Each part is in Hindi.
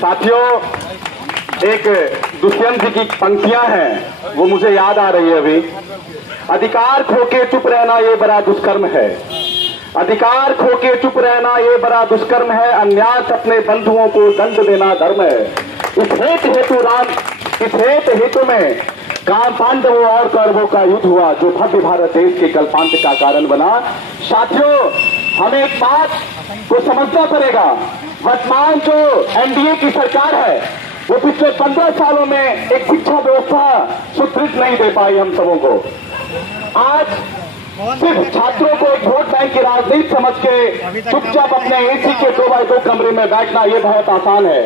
साथियों, एक दुष्यंत जी की पंक्तियां हैं, वो मुझे याद आ रही है अभी। अधिकार खोके चुप रहना ये बड़ा दुष्कर्म है, अधिकार खोके चुप रहना ये बड़ा दुष्कर्म है, अन्याय अपने बंधुओं को दंड देना धर्म है। इस हेत हेतु में काम पांडवों और कौरवों का युद्ध हुआ, जो भव्य भारत देश के कल्पांत का कारण बना। साथियों, हमें एक बात को समझना पड़ेगा, वर्तमान जो एनडीए की सरकार है वो पिछले 15 सालों में एक शिक्षा व्यवस्था सुदृढ़ नहीं दे पाई हम सबों को। आज सिर्फ छात्रों को एक वोट बैंक की राजनीति समझ के चुपचाप अपने एसी के 2x2 कमरे में बैठना ये बहुत आसान है।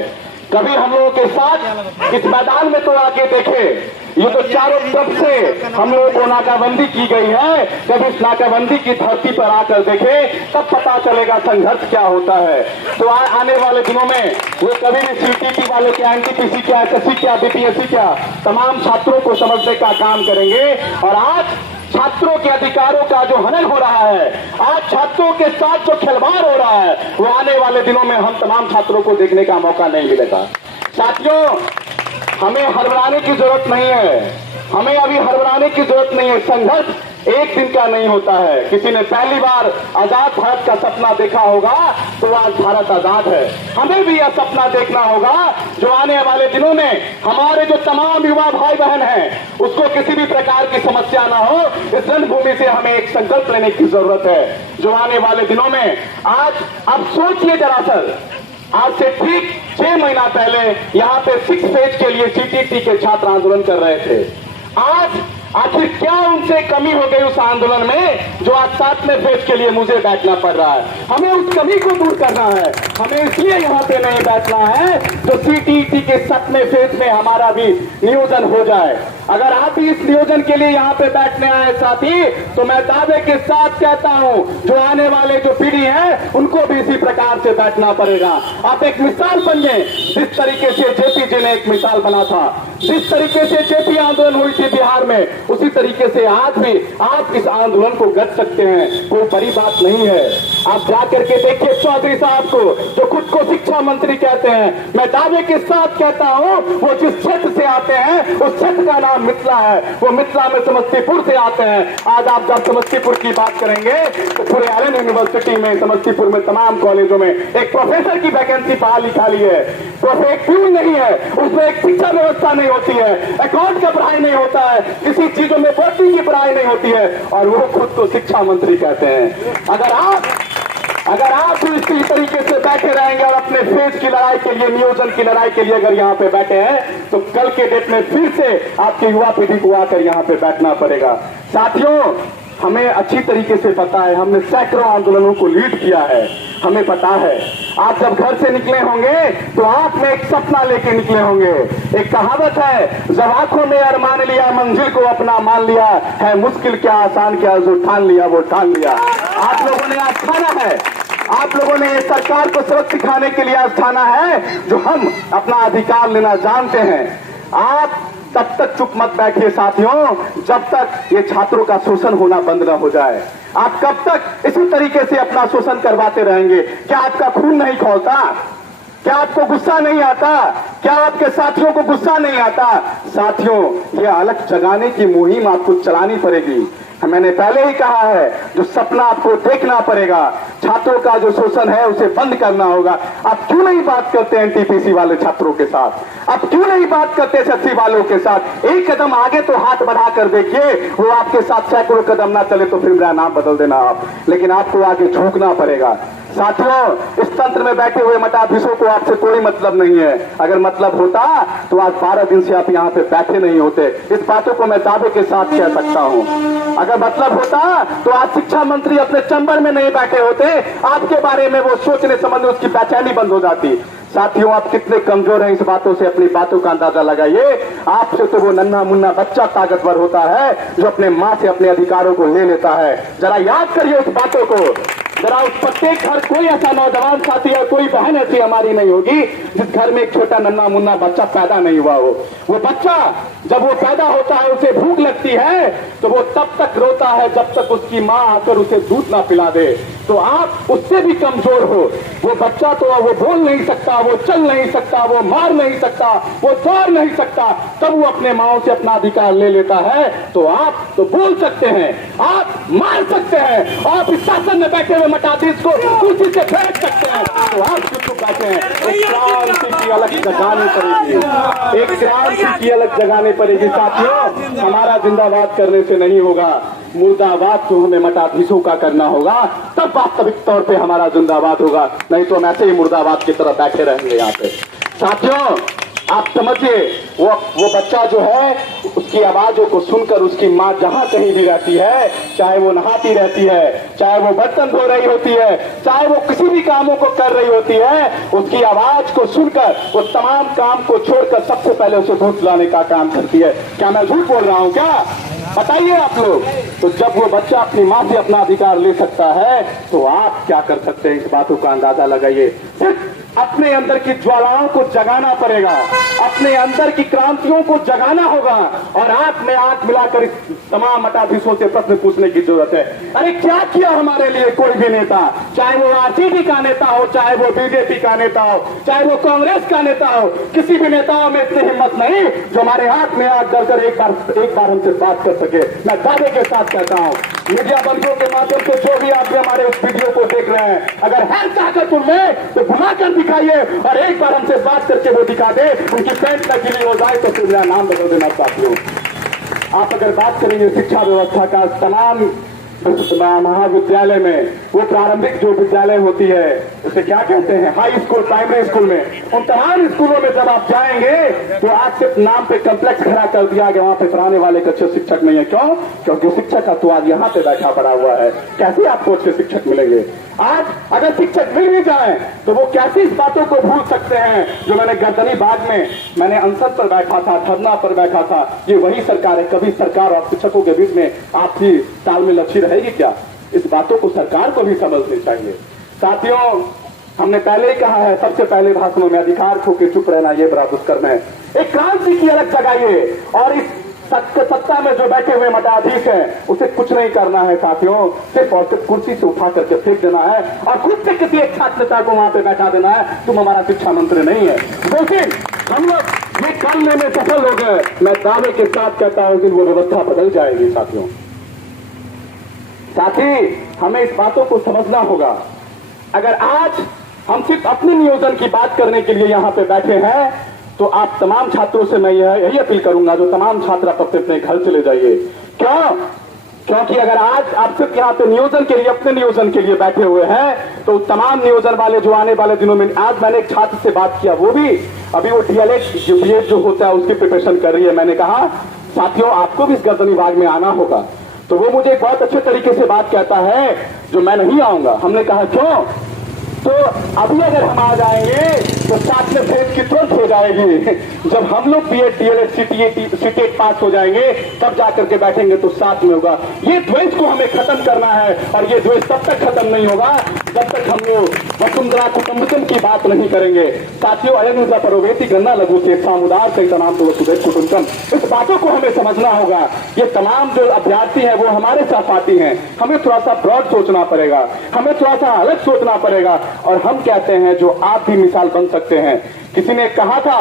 कभी हम लोगों के साथ इस मैदान में तो आके देखे, ये तो चारों तरफ से हम लोगों को नाकाबंदी की गई है। कभी इस नाकाबंदी की धरती पर आकर देखे, तब पता चलेगा संघर्ष क्या होता है। तो आने वाले दिनों में वो कभी भी सीटीटी वाले क्या, एनटीपीसी क्या, एसएससी क्या, बीपीएससी क्या, तमाम छात्रों को समझने का काम करेंगे। और आज छात्रों के अधिकारों का जो हनन हो रहा है, आज छात्रों के साथ जो खिलवाड़ हो रहा है, वो आने वाले दिनों में हम तमाम छात्रों को देखने का मौका नहीं मिलेगा। साथियों, हमें हड़बड़ाने की जरूरत नहीं है, हमें अभी हड़बड़ाने की जरूरत नहीं है। संघर्ष एक दिन का नहीं होता है। किसी ने पहली बार आजाद भारत का सपना देखा होगा तो आज भारत आजाद है। हमें भी यह सपना देखना होगा जो आने वाले दिनों में हमारे जो तमाम युवा भाई बहन हैं उसको किसी भी प्रकार की समस्या ना हो। इस रणभूमि से हमें एक संकल्प लेने की जरूरत है जो आने वाले दिनों में, आज अब सोचिए दरअसल, आज से ठीक 6 महीना पहले यहाँ पे 6 फेज के लिए सीटीटी के छात्र आंदोलन कर रहे थे। आज आखिर क्या उनसे कमी हो गई उस आंदोलन में जो आज 7वें फेज के लिए मुझे बैठना पड़ रहा है। हमें उस कमी को दूर करना है। हमें इसलिए यहाँ पे नहीं बैठना है जो सीटीटी के 7वें फेज में हमारा भी नियोजन हो जाए। अगर आप भी इस नियोजन के लिए यहाँ पे बैठने आए साथी, तो मैं दावे के साथ कहता हूँ जो आने वाले जो पीढ़ी है उनको भी इसी प्रकार से बैठना पड़ेगा। आप एक मिसाल बनिए, जिस तरीके से जेपी जी ने एक मिसाल बना था, जिस तरीके से जेपी आंदोलन हुई थी बिहार में, उसी तरीके से आज भी आप इस आंदोलन को गढ़ सकते हैं। कोई बड़ी बात नहीं है। आप जाकर के देखिए चौधरी साहब को, जो खुद को शिक्षा मंत्री कहते हैं। मैं दावे के साथ कहता हूं वो जिस क्षेत्र से आते हैं उस क्षेत्र का नाम मिथिला है, वो मिथिला में समस्तीपुर से आते हैं। आज आप जब समस्तीपुर की बात करेंगे तो पूरे आलन यूनिवर्सिटी में, समस्तीपुर में तमाम कॉलेजों में एक प्रोफेसर की वैकेंसी खाली है। एक फ्यूल नहीं है, उसमें एक शिक्षा व्यवस्था नहीं होती है, अकाउंट का पढ़ाई नहीं होता है, किसी चीजों में वोटिंग की पढ़ाई नहीं होती है, और वो खुद को शिक्षा मंत्री कहते हैं। अगर आप इसी तरीके से बैठे रहेंगे और अपने फेज की लड़ाई के लिए, नियोजन की लड़ाई के लिए अगर यहाँ पे बैठे हैं, तो कल के डेट में फिर से आपकी युवा पीढ़ी को आकर यहाँ पे बैठना पड़ेगा। साथियों, हमें अच्छी तरीके से पता है, हमने सैकड़ों आंदोलनों को लीड किया है, हमें पता है। आप जब घर से निकले होंगे तो आप में एक सपना लेके निकले होंगे। एक कहावत है, जब आंखों में अरमान लिया, मंजिल को अपना मान लिया, है मुश्किल क्या आसान क्या, जो ठान लिया वो ठान लिया। आप लोगों ने आज ठाना है, आप लोगों ने सरकार को सबक सिखाने के लिए आज ठाना है जो हम अपना अधिकार लेना जानते हैं। आप तब तक चुप मत बैठिए साथियों, जब तक ये छात्रों का शोषण होना बंद न हो जाए। आप कब तक इसी तरीके से अपना शोषण करवाते रहेंगे? क्या आपका खून नहीं खौलता? क्या आपको गुस्सा नहीं आता? क्या आपके साथियों को गुस्सा नहीं आता? साथियों, ये अलग जगाने की मुहिम आपको चलानी पड़ेगी। मैंने पहले ही कहा है, जो सपना आपको देखना पड़ेगा, छात्रों का जो शोषण है उसे बंद करना होगा। आप क्यों नहीं बात करते एनटीपीसी वाले छात्रों के साथ? आप क्यों नहीं बात करते एसएससी वालों के साथ? एक कदम आगे तो हाथ बढ़ा कर देखिए, वो आपके साथ सैकड़ों कदम ना चले तो फिर मेरा नाम बदल देना आप, लेकिन आपको आगे झुकना पड़ेगा। साथियों, इस तंत्र में बैठे हुए मठाधीशों को आपसे कोई मतलब नहीं है। अगर मतलब होता तो आज 12 दिन से आप यहाँ पे बैठे नहीं होते। इस बातों को मैं दावे के साथ कह सकता हूँ। अगर मतलब होता तो आज शिक्षा मंत्री अपने चैम्बर में नहीं बैठे होते, आपके बारे में वो सोचने समझने उसकी बेचैनी बंद हो जाती। साथियों, आप कितने कमजोर हैं इस बातों से अपनी बातों का अंदाजा लगाइए। आपसे तो वो नन्हा मुन्ना बच्चा ताकतवर होता है जो अपने माँ से अपने अधिकारों को ले लेता है। जरा याद करिए उस बातों को। जरा उस प्रत्येक घर कोई ऐसा नौजवान साथी या कोई बहन ऐसी हमारी नहीं होगी जिस घर में एक छोटा नन्हा मुन्ना बच्चा पैदा नहीं हुआ हो। वो बच्चा जब वो पैदा होता है, उसे भूख लगती है तो वो तब तक रोता है जब तक उसकी माँ आकर उसे दूध ना पिला दे। तो आप उससे भी कमजोर हो। वो बच्चा तो वो बोल नहीं सकता, वो चल नहीं सकता, वो मार नहीं सकता, वो दौड़ नहीं सकता, तब वो अपने माओ से अपना अधिकार ले लेता है। तो आप तो बोल सकते हैं, आप मार सकते हैं, आप इस शासन में बैठे हुए मटाधीश को कुर्सी से फेंक सकते हैं। तो आप चुप बैठे हैं। एक क्रांति की अलग जगानी पड़ेगी, एक क्रांति की अलग जगानी पड़ेगी। साथियों, हमारा जिंदाबाद करने से नहीं होगा, मुर्दाबाद तो हमें मटाधीशों का करना होगा, तब वास्तविक तौर पे हमारा जिंदाबाद होगा। नहीं तो हम ऐसे ही मुर्दाबाद की तरह बैठे रहेंगे यहाँ पे। साथियों, आप समझिए, वो बच्चा जो है, उसकी आवाजों को सुनकर उसकी माँ जहां कहीं भी रहती है, चाहे वो नहाती रहती है, चाहे वो बर्तन धो रही होती है, चाहे वो किसी भी कामों को कर रही होती है, उसकी आवाज को सुनकर वो तमाम काम को छोड़कर सबसे पहले उसे दूध लाने का काम करती है। क्या मैं झूठ बोल रहा हूँ क्या? बताइए आप लोग। तो जब वो बच्चा अपनी माँ से अपना अधिकार ले सकता है, तो आप क्या कर सकते हैं, इस बातों का अंदाजा लगाइए। सिर्फ अपने अंदर की ज्वालाओं को जगाना पड़ेगा, अपने अंदर की क्रांतियों को जगाना होगा, और आंख में आंख मिलाकर इस तमाम मटाधीशों से प्रश्न पूछने की जरूरत है। अरे क्या किया हमारे लिए कोई भी नेता, चाहे वो आरजेडी का नेता हो, चाहे वो बीजेपी का नेता हो, चाहे वो कांग्रेस का नेता हो, किसी भी नेताओं में इतनी हिम्मत नहीं जो हमारे हाथ में आग कर एक बार हमसे बात कर सके। मैं दावे के साथ कहता हूँ, मीडिया बंधुओं के माध्यम से जो भी आप हमारे इस वीडियो को देख रहे हैं, अगर है ताकत उनमें तो बुलाकर दिखाइए और एक बार हमसे बात करके वो दिखा दे। उनकी पैंट न गिली हो जाए तो फिर मेरा नाम बदल देना चाहती हूँ। आप अगर बात करेंगे शिक्षा व्यवस्था का, तमाम महाविद्यालय में, वो प्रारंभिक जो विद्यालय होती है उसे क्या कहते हैं, हाई स्कूल, प्राइमरी स्कूल में, उन तमाम स्कूलों में जब आप जाएंगे तो आज सिर्फ नाम पे कम्प्लेक्स खड़ा कर दिया गया, वहां पे पढ़ाने वाले एक अच्छे शिक्षक नहीं है। क्यों? क्योंकि शिक्षक का तो आज यहाँ पे बैठा पड़ा हुआ है। कैसे आपको अच्छे शिक्षक मिलेंगे? आज अगर शिक्षक मिल भी जाए तो वो कैसे इस बातों को भूल सकते हैं जो मैंने गर्दनी बाग में, मैंने अनशन पर बैठा था, धरना पर बैठा था। ये वही सरकार है। कभी सरकार और शिक्षकों के बीच में आपसी तालमेल अच्छी रहेगी क्या? इस बातों को सरकार को भी समझनी चाहिए। साथियों, हमने पहले ही कहा है, सबसे पहले भाषणों में, अधिकार खो के चुप रहना ये बड़ा दुष्कर्म है। एक क्रांति की अलग जगाइए, और इस सत्ता में जो बैठे हुए मटाधीश हैं उसे कुछ नहीं करना है साथियों, सिर्फ और सिर्फ कुर्सी से उठा करके फेंक देना है और खुद से किसी एक छात्र नेता को वहां पे बैठा देना है, तुम हमारा शिक्षा मंत्री नहीं है। लेकिन हम लोग ये करने में सफल हो गए। मैं दावे के साथ कहता हूं कि वो व्यवस्था बदल जाएगी। साथियों, साथी, हमें इस बातों को समझना होगा। अगर आज हम सिर्फ अपने नियोजन की बात करने के लिए यहाँ पे बैठे हैं, तो आप तमाम छात्रों से मैं यही अपील करूंगा, जो तमाम छात्र आप अपने घर चले जाइए। क्यों? क्योंकि अगर आज आप सिर्फ यहाँ पे नियोजन के लिए, अपने नियोजन के लिए बैठे हुए हैं, तो तमाम नियोजन वाले जो आने वाले दिनों में, आज मैंने एक छात्र से बात किया, वो भी अभी वो डीएलएड जो बीएड जो होता है उसकी प्रिपरेशन कर रही है। मैंने कहा साथियों, आपको भी इस गर्दनी बाग में आना होगा। तो वो मुझे एक बहुत अच्छे तरीके से बात कहता है जो मैं नहीं आऊंगा। हमने कहा क्यों? तो अभी अगर हम आ जाएंगे तो साथ में फेज की तुरंत हो जाएगी। जब हम लोग बीएड डीएलएड सीटेट पास हो जाएंगे तब जाकर के बैठेंगे तो साथ में होगा। ये द्वेष को हमें खत्म करना है, और ये द्वेष तब तक खत्म नहीं होगा जब तक हम लोग वसुंधरा कुटुंबकम की बात नहीं करेंगे। साथियों, अयं परोवेति गन्ना लघु से सामुदाय कई तमाम तो वसुधैव कुटुंबकम, इस बातों को हमें समझना होगा। ये तमाम जो अभ्यर्थी हैं वो हमारे सहपाठी हैं। हमें थोड़ा सा ब्रॉड सोचना पड़ेगा, हमें थोड़ा सा अलग सोचना पड़ेगा, और हम कहते हैं जो आप भी मिसाल बन सकते हैं। किसी ने कहा था,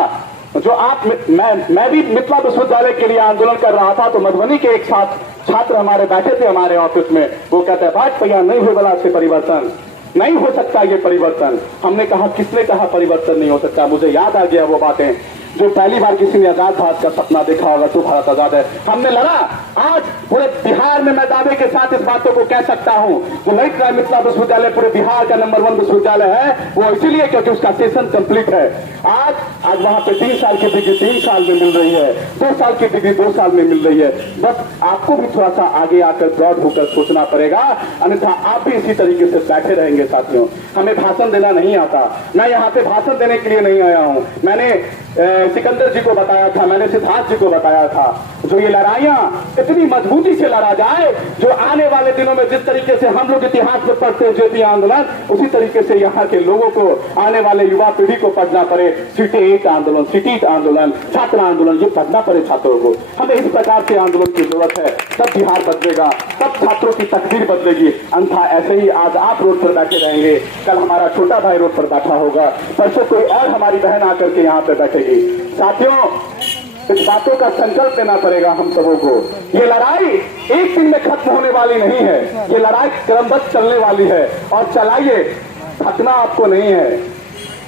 जो आप मैं भी मिथिला विश्वविद्यालय के लिए आंदोलन कर रहा था, तो मधुबनी के एक साथ छात्र हमारे बैठे थे हमारे ऑफिस में। वो कहते हैं भाजपा नहीं हुए वाला से परिवर्तन नहीं हो सकता, ये परिवर्तन। हमने कहा किसने कहा परिवर्तन नहीं हो सकता? मुझे याद आ गया वो बातें जो पहली बार किसी ने आजाद भारत का सपना देखा होगा, तो भारत आजाद है। हमने लड़ा। आज पूरे बिहार में मैं दावे के साथ इस बातों को कह सकता हूं, जो ललित राय मिथिला विश्वविद्यालय पूरे बिहार का नंबर 1 विश्वविद्यालय है, वो इसीलिए क्योंकि उसका सेशन कंप्लीट है। आज वहां पे 3 साल की डिग्री 3 साल में मिल रही है, 2 साल की डिग्री 2 साल में मिल रही है। बस आपको भी थोड़ा सा आगे आकर ब्रॉड होकर सोचना पड़ेगा, अन्यथा आप भी इसी तरीके से बैठे रहेंगे। साथियों, हमें भाषण देना नहीं आता। मैं यहाँ पे भाषण देने के लिए नहीं आया हूँ। मैंने सिकंदर जी को बताया था, मैंने सिद्धार्थ जी को बताया था, जो ये लड़ाइयां इतनी मजबूती से लड़ा जाए, जो आने वाले दिनों में जिस तरीके से हम लोग इतिहास में पढ़ते हैं जेपी आंदोलन, उसी तरीके से यहाँ के लोगों को, आने वाले युवा पीढ़ी को पढ़ना पड़े। सीटें स्टेट आंदोलन, सिटी आंदोलन, छात्र आंदोलन, ये करना पड़े छात्रों को। हमें इस प्रकार से आंदोलन की जरूरत है, तब बिहार बदलेगा, तब छात्रों की तकदीर बदलेगी। अन्यथा ऐसे ही आज आप रोड पर बैठे रहेंगे, कल हमारा छोटा भाई रोड पर बैठा होगा, परसों कोई और हमारी बहन आकर के यहाँ पे बैठेगी। साथियों, इस बातों का संकल्प लेना पड़ेगा हम सबों को। ये लड़ाई एक दिन में खत्म होने वाली नहीं है, ये लड़ाई क्रमबद्ध चलने वाली है। और चलाइए, थकना आपको नहीं है,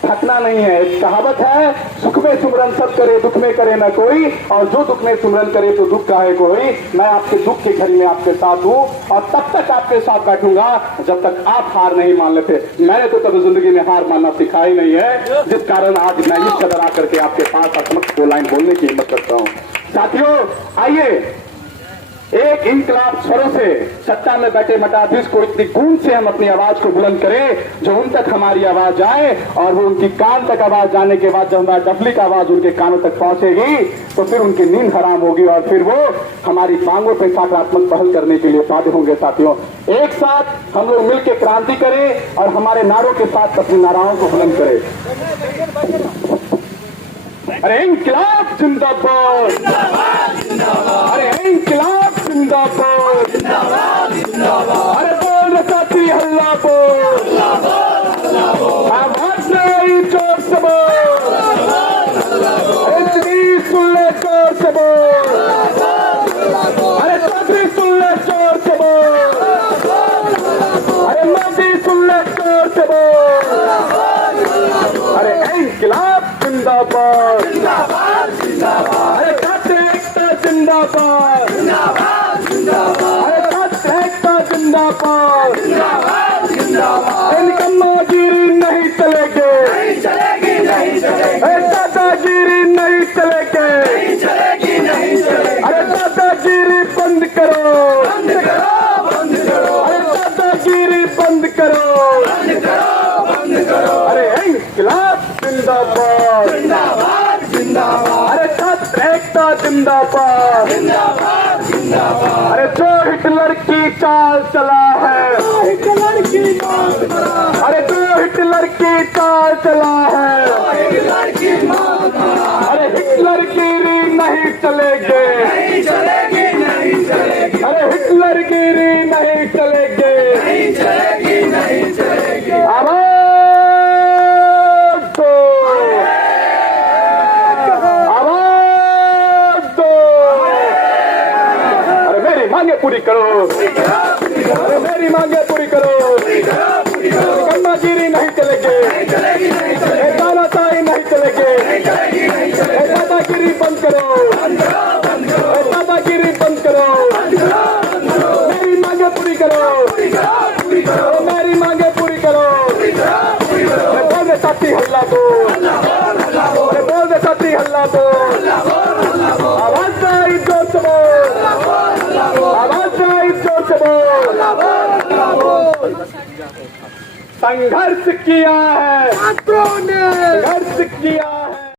थकना नहीं है। एक कहावत है, सुख में सुमरन सब करे, दुख में करे न कोई, और जो दुख में सुमरन करे तो दुख का है कोई। मैं आपके दुख की घड़ी में आपके साथ हूँ और तब तक आपके साथ बैठूंगा जब तक आप हार नहीं मान लेते। मैंने तो कभी जिंदगी में हार मानना सिखा ही नहीं है, जिस कारण आज मैं इस कदर आकर के आपके पास असमक्त दो लाइन बोलने की हिम्मत करता हूँ। साथियों, आइए एक इनकलाब स्वरों से सत्ता में बैठे मठाधीश को इतनी गूंज से हम अपनी आवाज को बुलंद करें जो उन तक हमारी आवाज जाए, और वो उनकी कान तक आवाज जाने के बाद जब हमारा डफली का आवाज उनके कानों तक पहुंचेगी तो फिर उनकी नींद हराम होगी और फिर वो हमारी मांगों पर सकारात्मक पहल करने के लिए बाध्य होंगे। साथियों, एक साथ हम लोग मिलकर क्रांति करें और हमारे नारों के साथ अपनी नाराओं को बुलंद करें। अरे इंकलाब जिंदाबाद, अरे इंकलाब जिंदाबाद, अरे बोल साथी हल्ला बोल, आवाज नहीं जोर से बोल, इतनी सुन ले जोर से बोल, अरे सभी सुन ले जोर से बोल, अरे मोदी सुन ले जोर से बोल, अरे इंकलाब जिंदाबाद, अरे छात्र एकता जिंदाबाद, अरे छात्र एकता जिंदाबाद, निकम्मागिरी नहीं चलेगी, दादागिरी नहीं चलेगी, अरे दादागिरी बंद करो, अरे दादागिरी बंद करो, अरे इंकलाब जिंदाबाद, अरे छात्र एकता जिंदाबाद, अरे जो हिटलर की चाल चला है, अरे जो हिटलर की चाल चला है, अरे हिटलर गिरी नहीं चलेगी, अरे हिटलर गिरी नहीं चलेगी, मांगे पूरी करो, अरे मेरी मांगे पूरी करो, कर्मागिरी नहीं चलेगी, दादागिरी नहीं चलेगी, दादागिरी बंद करो, दादागिरी बंद करो, मेरी मांगे पूरी करो, मेरी मांगे पूरी करो, बोल दे साथी हल्ला दो, बोल दे साथी हल्ला दो, आवाज आई जोर से बोल, आवाज आई जोर से बोल, संघर्ष किया है, संघर्ष किया